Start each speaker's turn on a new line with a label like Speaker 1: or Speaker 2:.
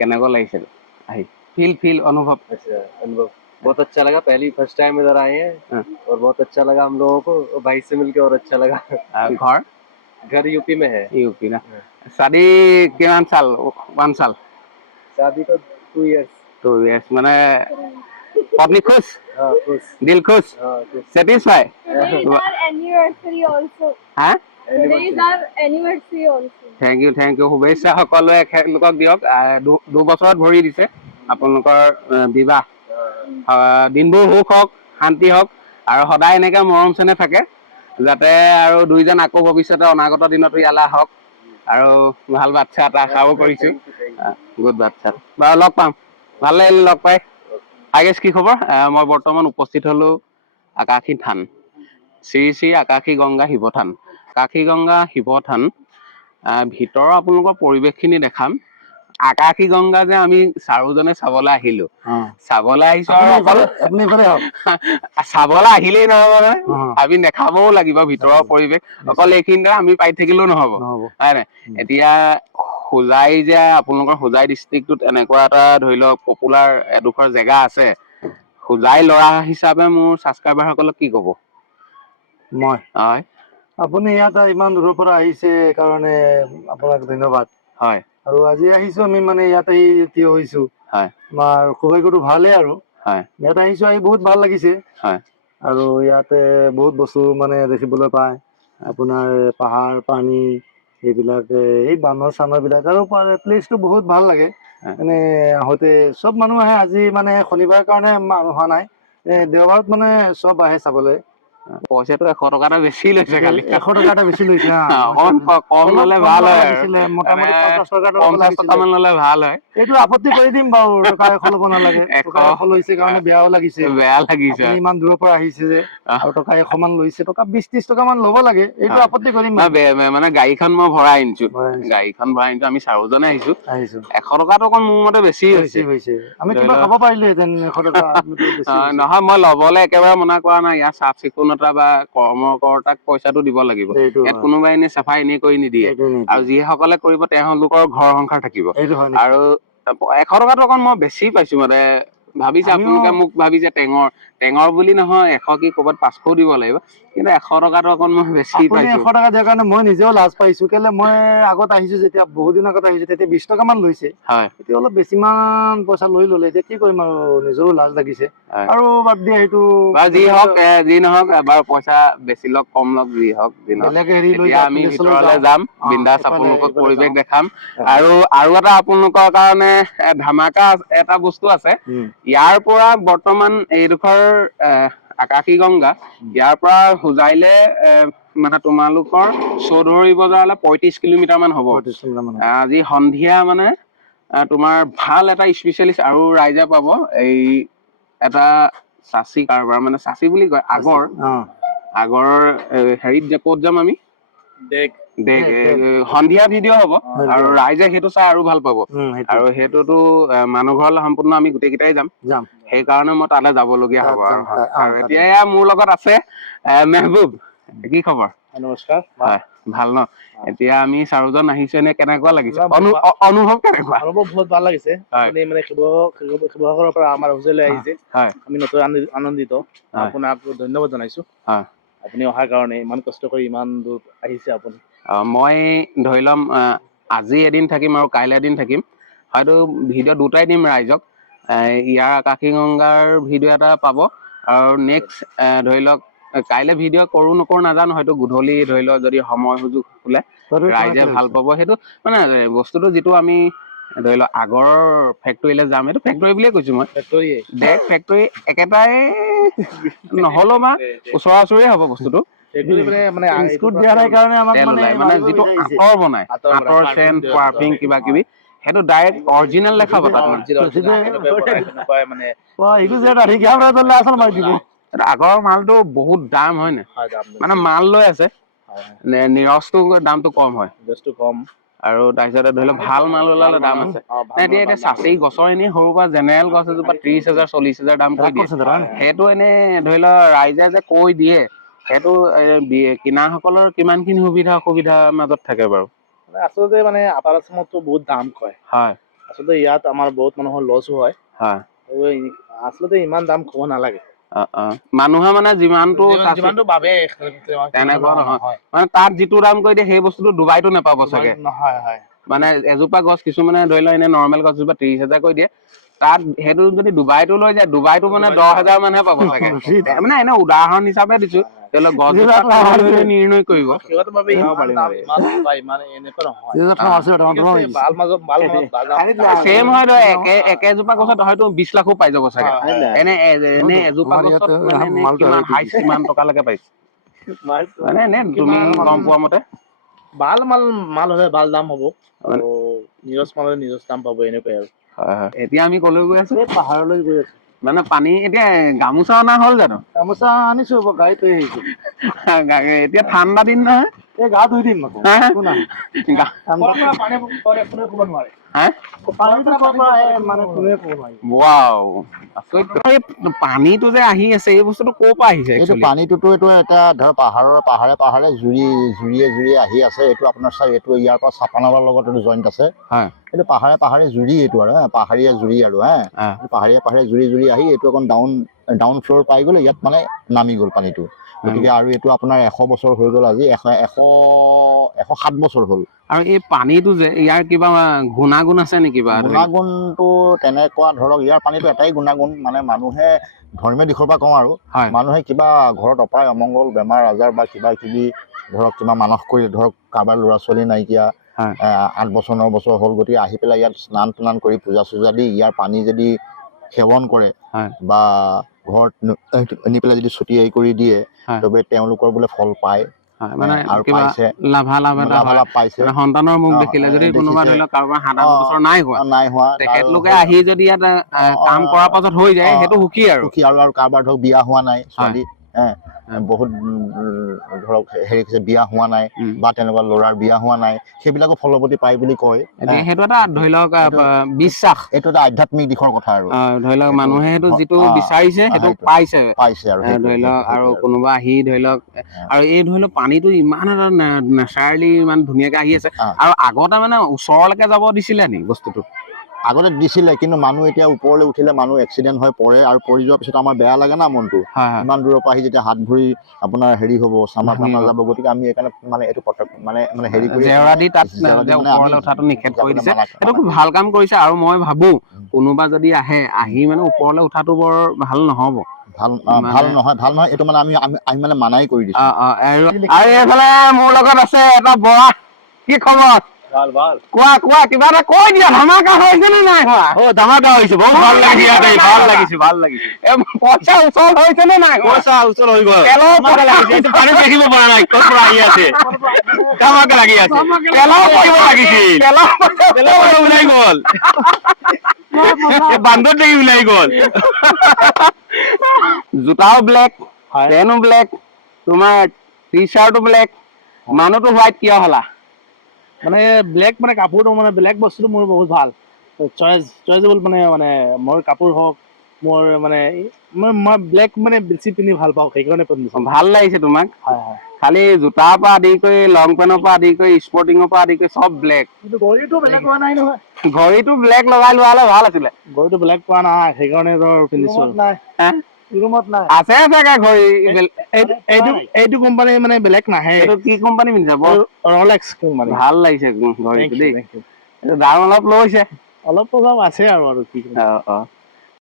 Speaker 1: কেনেকুৱা লাগিছিল আহি ফিল ফিল অনুভৱ
Speaker 2: अच्छा अनुभव बहुत अच्छा लगा पहली फर्स्ट टाइम इधर आए हैं
Speaker 1: हाँ।
Speaker 2: और बहुत अच्छा लगा हम लोगों को और भाई से मिलके और अच्छा लगा
Speaker 1: আহ, ঘৰ
Speaker 2: घर यूपी में है
Speaker 1: ইউ পি না চাদি কিমান চাল ওৱান চাল
Speaker 2: शादी को टू इयर्स
Speaker 1: টু ইয়াৰ্ছ মানে পত্নী খুচ
Speaker 2: हाँ खुश
Speaker 1: দিল খুচ
Speaker 2: हाँ खुश
Speaker 1: satisfy
Speaker 3: Today is our anniversary also.
Speaker 1: thank you thank you শুভেচ্ছা সকলোৱে এখেতলোকক দিয়ক। দুবছৰত ভৰি দিছে আপোনালোকৰ বিবাহ। দিনবোৰ সুখ হওক শান্তি হওক আৰু সদায় এনেকে মৰম চেনেহ থাকে যাতে আৰু দুইজন আকৌ ভৱিষ্যতে অনাগত দিনতো ইয়ালৈ আহক। আৰু ভাল বাচ্ছা এটা আশাও কৰিছো। গুড বাচ্ছা বাৰু লগ পাম। ভাল লাগিল লগ পাই। আগেশ কি খবৰ? মই বৰ্তমান উপস্থিত হলো আকাশী থান। শ্ৰী শ্ৰী আকাশী গংগা শিৱ থান আকাশী গংগা শিৱ থান ভিতৰৰ আপোনালোকৰ পৰিৱেশখিনি দেখাম। আকাশী গংগা যে আমি চাৰিওজনে চাবলৈ আহিলো। চাবলৈ আহিছো আৰু চাবলৈ আহিলেই নহব নহয় আমি দেখাবও লাগিব ভিতৰৰ পৰিৱেশ। অকল এইখিনিতে আমি পাই থাকিলেও নহব।
Speaker 4: নহ'ব।
Speaker 1: হয় নাই? এতিয়া হোজাই যে আপোনালোকৰ হোজাই ডিষ্ট্ৰিক্টটোত এনেকুৱা এটা ধৰি লওক পপুলাৰ এডোখৰ জেগা আছে। হোজাই ল'ৰা হিচাপে মোৰ ছাবস্ক্ৰাইবাৰসকলক কি ক'ব?
Speaker 4: মই।
Speaker 1: হয়।
Speaker 4: আপুনি ইয়াত ইমান দূৰৰ পৰা আহিছে কাৰণে আপোনাক ধন্যবাদ।
Speaker 1: হয়।
Speaker 4: আৰু আজি আহিছো আমি মানে ইয়াত আহি থিয় হৈছো।
Speaker 1: হয়।
Speaker 4: আমাৰ সৌভাগ্যটো ভালেই আৰু।
Speaker 1: হয়।
Speaker 4: ইয়াত আহিছো আহি বহুত ভালো লাগিছে।
Speaker 1: হয়।
Speaker 4: আৰু ইয়াতে বহুত বস্তু মানে দেখিবলৈ পায়। আপোনাৰ পাহাৰ পানী এইবিলাক এই বানৰ চানৰ বিলাক আৰু প্লেচটো বহুত ভালো লাগে। মানে আহোঁতে চব মানুহ আহে। আজি মানে শনিবাৰ কাৰণে মানুহ অহা নাই। দেওবাৰত মানে চব আহে চাবলৈ।
Speaker 1: পয়সাটো এশ টকা বেছি লৈছে খালি।
Speaker 4: এশ টকা বেছি লৈছে
Speaker 1: কম ললে ভালো হয়।
Speaker 4: মোটামুটি
Speaker 1: মানে
Speaker 4: পঞ্চাশ টকা
Speaker 1: মান ভালো হয়।
Speaker 4: এইটো আপত্তি কৰি দিম বাৰু টকা এশ ল'ব নালাগে। টকা এশ লৈছে কাৰণে বেয়াও লাগিছে।
Speaker 1: বেয়া লাগিছে।
Speaker 4: ইমান দূৰৰ পৰা আহিছে যে আৰু টকা এশ মান লৈছে টকা বিশ ত্ৰিশ টকা মান ল'ব লাগে। এইটো আপত্তি কৰিম
Speaker 1: মানে গাড়ীখন মই ভৰাই আনিছো। গাড়ীখন ভৰাই আনিছো আমি চাৰিওজনে আহিছো।
Speaker 4: আহিছো।
Speaker 1: এশ টকাটো অকণ মোৰ মতে বেছি হৈছে।
Speaker 4: হৈছে। আমি কিবা খাব পাৰিলোহেঁতেন এশ টকা।
Speaker 1: নহয় মই ল'বলৈ একেবাৰে মনা কৰা নাই। ইয়াৰ চাফ চিকুণতা বা কৰ্মকৰ্তাক পইচাটো দিব লাগিব। ইয়াত কোনোবাই এনেই চাফাই এনেই কৰি নিদিয়ে। আৰু যিসকলে কৰিব তেওঁলোকৰ ঘৰ সংসাৰ থাকিব? আৰু এশ টকাটো অকণ মই বেছি পাইছো মানে। ভাবিছে আপোনালোকে মোক ভাবিছে টেঙৰ টেঙৰ বুলি নহয় এশ কি ক'ৰবাত পাঁচশও দিব লাগিব কিন্তু এশ টকাটো অকণ মই বেছি পাইছো
Speaker 4: এশ টকা দিয়াৰ কাৰণে মই নিজেও লাজ পাইছো কেলে মই আগত আহিছো যেতিয়া বহুত দিন আগত আহিছো তেতিয়া বিশ টকা মান লৈছে
Speaker 1: হয়
Speaker 4: এতিয়া অলপ বেছি মান পইচা লৈ ললে এতিয়া কি কৰিম আৰু নিজৰো লাজ লাগিছে। আৰু বাদ দিয়া সেইটো
Speaker 1: বাৰু যি হওক যি নহওক এবাৰ পইচা বেছি লওক কম লওক যি হওক যি নহওক এতিয়া আমি ভিতৰলৈ। যাম বিন্দাছ আপোনালোকক পৰিৱেশ। দেখাম। আৰু আৰু এটা আপোনালোকৰ কাৰণে ধামাকা এটা বস্তু আছে। ইয়াৰ পৰা বৰ্তমান এইডোখৰ আকাশী গংগা। ইয়াৰ পৰা হোজাইলে মানে তোমালোকৰ চৌধুৰী বজাৰলৈ পঁয়ত্ৰিশ কিলোমিটাৰ মান হ'ব। আজি সন্ধিয়া মানে তোমাৰ ভাল এটা স্পেচিয়েলিষ্ট আৰু ৰাইজে পাব। এই এটা চাচি কাৰবাৰ মানে চাচি বুলি কয় আগৰ। আগৰ হেৰিত যে ক'ত যাম আমি? সন্ধিয়া ভিডিঅ' হ'ব। আৰু ৰাইজে সেইটো চাই আৰু ভালো পাব। আৰু সেইটোতো মানুহ ঘৰলৈ সম্পূৰ্ণ আমি গোটেইকেইটাই যাম। সেইকাৰণে মই তালৈ যাবলগীয়া হ'ব আৰু। এতিয়া এয়া মোৰ লগত আছে মেহবুব। কি খবৰ? নমস্কাৰ। ভালো ন? এতিয়া আমি চাৰোজন আহিছো নে কেনেকুৱা লাগিছে? অনুভৱ কেনেকুৱা?
Speaker 2: অনুভৱ বহুত ভালো লাগিছে। আপুনি মানে শিৱসাগৰৰ পৰা আমাৰ অফিচলৈ আহিছে। আমি নতুন আনন্দিত। আপোনাক ধন্যবাদ জনাইছো। আপুনি অহাৰ কাৰণে ইমান কষ্ট কৰি ইমান দূৰ আহিছে আপুনি।
Speaker 1: মই ধৰি ল'ম আজি এদিন থাকিম আৰু কাইলৈ এদিন থাকিম। হয়তো ভিডিঅ' দুটাই দিম ৰাইজক। ইয়াৰ আকাশী গংগাৰ ভিডিঅ' এটা পাব। আৰু নেক্সট ধৰি লওক কাইলৈ ভিডিঅ' কৰোঁ নকৰোঁ নাজানো। হয়তো গধূলি ধৰি লওক যদি সময় সুযোগ খোলে ৰাইজে ভাল। পাব। সেইটো মানে বস্তুটো যিটো আমি ধৰি লওক আগৰ ফেক্টৰীলৈ যাম সেইটো ফেক্টৰী বুলিয়ে কৈছো মই।
Speaker 2: ফেক্টৰীয়ে
Speaker 1: ডেক ফেক্টৰী একেটাই নহ'লেও বা ওচৰা ওচৰিয়ে হ'ব বস্তুটো।
Speaker 2: মানে মানে
Speaker 4: বিস্কুট দিয়া নাই কাৰণে আমাক মানে
Speaker 1: মানে যিটো আঁতৰ বনাই
Speaker 2: আঁতৰ বনাই,
Speaker 1: আঁতৰ
Speaker 2: perfume
Speaker 1: চেণ্ট
Speaker 2: দিয়ে,
Speaker 1: পাৰফিউম কিবা কিবি সেইটো ডাইৰেক্ট অৰিজিনেল দেখাব তাত মানে।
Speaker 2: অৰিজিনেল, অৰিজিনেল, এনেকুৱাই বনাই, এনেকুৱাই মানে।
Speaker 4: ৱা, এইটো যে এটা ঢেকীয়া বৰা তললে আচল মাৰি দিব।
Speaker 1: আগৰ মালটো বহুত দাম হয়
Speaker 2: দাম
Speaker 1: মানে মাল লৈ আছে। নিৰজটো দামটো কম হয়।
Speaker 2: কম।
Speaker 1: আৰু তাৰপিছতে ধৰি লওক ভালো মাল ওলালে দাম আছে। এতিয়া এতিয়া চাচি গছৰ এনেই সৰুৰ পৰা জেনেৰেল গছ এজোপা ত্ৰিশ হাজাৰ চল্লিশ হাজাৰ দাম কৈ দিয়ে। সেইটো এনেই ধৰি লওক ৰাইজে যে কৈ দিয়ে সেইটো কিনাৰসকলৰ কিমানখিনি সুবিধা অসুবিধাৰ মাজত থাকে বাৰু?
Speaker 2: মানে আচলতে মানে আপাৰ আছামততো বহুত দাম কয়।
Speaker 1: হয়।
Speaker 5: আচলতে ইয়াত আমাৰ বহুত মানুহৰ লছো হয়।
Speaker 1: হয়।
Speaker 5: আচলতে ইমান দাম ক'ব নালাগে।
Speaker 1: মানুহে মানে যিমানটো
Speaker 5: যিমানটো ভাবে
Speaker 1: তেনেকুৱা নহয়। মানে তাত যিটো দাম কৰি দিয়ে সেই বস্তুটো ডুবাইতো নাপাব চাগে।
Speaker 5: হয়।
Speaker 1: মানে এজোপা গছ কিছুমানে ধৰি লও এনে নৰ্মেল গছজোপা ত্ৰিশ হাজাৰ কৰি দিয়ে। তাত সেইটো যদি ডুবাইতো লৈ যায় ডুবাইতো মানে দহ হাজাৰ মানহে পাব চাগে। মানে এনে উদাহৰণ হিচাপে দিছো। গছ নিৰ্ণয় কৰিব। ছেম হয় একে একেজোপা গছত হয়তো বিশ লাখো পাই যাব চাগে। এনে এনে এজোপা গছত কিমান টকালৈকে পাইছে? মানে এনে তুমি গম পোৱা মতে?
Speaker 5: ভাল মাল মাল হলে ভাল দাম হ'ব। আৰু নিজজ মাল হলে দাম পাব এনেকুৱাই আৰু।
Speaker 1: এতিয়া আমি কলৈ গৈ আছো?
Speaker 4: পাহাৰলৈ গৈ আছো।
Speaker 1: মানে পানী এতিয়া গামোচা অনা হ'ল জানো?
Speaker 4: গামোচা আনিছো গাড়ীত লৈ আহিছো।
Speaker 1: এতিয়া ঠাণ্ডা দিন নহয়।
Speaker 4: পানীটো মানে
Speaker 1: যে আহি আছে এই বস্তুটো ক'ৰ পৰা আহিছে
Speaker 6: এইটো পানীটোতো এইটো এটা ধৰ পাহাৰৰ পাহাৰে পাহাৰে জুৰি জুৰিয়ে জুৰিয়ে আহি আছে। এইটো আপোনাৰ চাই এইটো ইয়াৰ পৰা চাপানালৰ লগত এইটো জইণ্ট আছে।
Speaker 1: হয়।
Speaker 6: এইটো পাহাৰে পাহাৰে জুৰি এইটো আৰু হা, পাহাৰীয়া জুৰি আৰু হা। পাহাৰীয়া পাহাৰীয়া জুৰি জুৰি আহি এইটো অকণ ডাউন ডাউন ফ্ল'ৰ পাই গ'লে ইয়াত মানে নামি গ'ল পানীটো। গতিকে আৰু এইটো আপোনাৰ এশ বছৰ হৈ গ'ল আজি এশ এশ এশ সাত বছৰ হ'ল।
Speaker 1: আৰু এই পানীটো যে ইয়াৰ কিবা গুণাগুণ আছে নেকি বা
Speaker 6: গুণাগুণটো তেনেকুৱা ধৰক ইয়াৰ পানীটো এটাই গুণাগুণ মানে মানুহে ধৰ্মীয় দিশৰ পৰা কওঁ আৰু মানুহে কিবা ঘৰত অপায় অমংগল বেমাৰ আজাৰ বা কিবা কিবি ধৰক কিবা মানস কৰি ধৰক কাৰোবাৰ ল'ৰা ছোৱালী নাইকিয়া আঠ বছৰ ন বছৰ হ'ল গতিকে আহি পেলাই ইয়াত স্নান টান কৰি পূজা চূজা দি ইয়াৰ পানী যদি সেৱন কৰে। বা ঘৰত ন- পেলাই যদি ছটিয়াই কৰি দিয়ে। তবে তেওঁলোকৰ বোলে ফল পায়।
Speaker 1: হয়, মানে
Speaker 6: আৰু
Speaker 1: কিবা
Speaker 6: পাইছে।
Speaker 1: লাভালাভ এটা হয়।
Speaker 6: লাভালাভ পাইছে।
Speaker 1: মানে সন্তানৰ মুখ
Speaker 6: অ,
Speaker 1: দেখিলে যদি
Speaker 6: দেখিছে।
Speaker 1: কোনোবা ধৰি লওক কাৰোবাৰ সাত আঠ
Speaker 6: অ,
Speaker 1: বছৰ নাই হোৱা
Speaker 6: নাই হোৱা
Speaker 1: তেখেতলোকে
Speaker 6: তাৰ-
Speaker 1: আহি যদি ইয়াত কাম কৰাৰ পাছত হৈ যায় সেইটো সুখী আৰু।
Speaker 6: সুখী আৰু আৰু কাৰোবাৰ ধৰক বিয়া হোৱা নাই ছোৱালী বহুত ধৰক হেৰি বিয়া হোৱা নাই। বা তেনেকুৱা ল'ৰাৰ বিয়া হোৱা নাই সেইবিলাকো ফলৱতী পায় বুলি কয়
Speaker 1: সেইটো এটা ধৰি লওক বিশ্বাস।
Speaker 6: এইটো এটা আধ্যাত্মিক দিশৰ কথা আৰু।
Speaker 1: ধৰি লওক মানুহে সেইটো যিটো বিচাৰিছে সেইটো। পাইছে।
Speaker 6: পাইছে আৰু
Speaker 1: ধৰি লওক আৰু কোনোবা আহি ধৰি লওক আৰু এই ধৰি লওক পানীটো ইমান এটা নেচাৰেলি ইমান ধুনীয়াকে আহি আছে। আৰু আগতে মানে ওচৰলৈকে যাব দিছিলে নি বস্তুটো?
Speaker 6: আগতে দিছিলে কিন্তু মানুহ এতিয়া ওপৰলৈ উঠিলে মানুহ এক্সিডেণ্ট হৈ পৰে আৰু পৰি যোৱাৰ পিছত আমাৰ বেয়া লাগে না মনটো।
Speaker 1: হয় হয়।
Speaker 6: ইমান দূৰৰ পৰা আহি যেতিয়া হাত ভৰি আপোনাৰ হেৰি হ'ব চামা
Speaker 1: ভাঙিব।
Speaker 6: টামা যাব। গতিকে আমি সেইকাৰণে মানে এইটো পটক মানে মানে হেৰি কৰি
Speaker 1: জেওৰা দি তাত ওপৰলৈ উঠাটো নিষেধ কৰি দিছে। সেইটো খুব ভাল কাম কৰিছে আৰু মই ভাবো কোনোবা যদি আহে আহি মানে ওপৰলৈ উঠাটো বৰ ভাল নহ'ব।
Speaker 6: ভাল অ,
Speaker 1: মানে-
Speaker 6: ভাল নহয় ভাল নহয় এইটো মানে আমি আমি আমি মানে মানাই কৰি দিছো।
Speaker 1: অ অ আৰু আৰু এইফালে মোৰ লগত আছে এটা বৰা কি খবৰ?
Speaker 2: ভালো ভালো।
Speaker 1: কোৱা কোৱা কিবা এটা কৈ দিয়া ধামাকা হৈছে নে নাই হোৱা?
Speaker 2: অ ধামাকা হৈছে বহুত ভালো লাগিছে ভালো লাগিছে ভালো লাগিছে।
Speaker 1: পইচা ওচৰত হৈছে নে নাই
Speaker 2: পইচা ওচৰ হৈ গ'ল।
Speaker 1: তেলৰ
Speaker 2: ধামাকা লাগিছে পানী দেখিব পৰা নাই ক'ৰ পৰা আহি আছে? ধামাকা লাগি আছে।
Speaker 1: তেলৰ
Speaker 2: দেখিব লাগিছিল।
Speaker 1: তেলৰ
Speaker 2: তেলৰ ওলাই গ'ল। ওলাই গ'ল।
Speaker 1: জোতাও ব্লেক পেনো ব্লেক তোমাৰ টি চাৰ্টো ব্লেক মানুহটো হোৱাইট কিয় হলা?
Speaker 5: মানে ব্লেক মানে কাপোৰটো মানে ব্লেক বস্তুটো মোৰ বহুত ভাল। চইচ চইচেবল মানে মানে মোৰ কাপোৰ হওক মোৰ মানে মই মই ব্লেক মানে বেছি পিন্ধি ভাল পাওঁ সেইকাৰণে পিন্ধিছো
Speaker 1: ভাল লাগিছে তোমাক।
Speaker 5: হয় হয়।
Speaker 1: খালি জোতাৰ পৰা আদি কৰি লং পেণ্টৰ পৰা আদি কৰি স্পৰ্টিঙৰ পৰা আদি কৰি চব ব্লেক
Speaker 5: কিন্তু ঘড়ীটো বেলেগ হোৱা নাই নহয়।
Speaker 1: ঘড়ীটো ব্লেক লগাই লোৱা হ'লে ভাল আছিলে।
Speaker 5: ঘড়ীটো ব্লেক পোৱা নাই সেইকাৰণে ধৰ পিন্ধিছো।
Speaker 4: নাই? ৰুমত নাই।
Speaker 1: আছে চাগে ঘড়ী
Speaker 5: এইটো এইটো কোম্পানী মানে বেলেগ নাহে।
Speaker 1: এইটো কি কোম্পানী পিন্ধিছে বৰ
Speaker 5: ৰলেক্স কোম্পানী
Speaker 1: ভাল লাগিছে ঘড়ীটো দেই। দাম অলপ লৈছে।
Speaker 5: অলপ অলপ আছে আৰু আৰু কি।
Speaker 1: অ অ।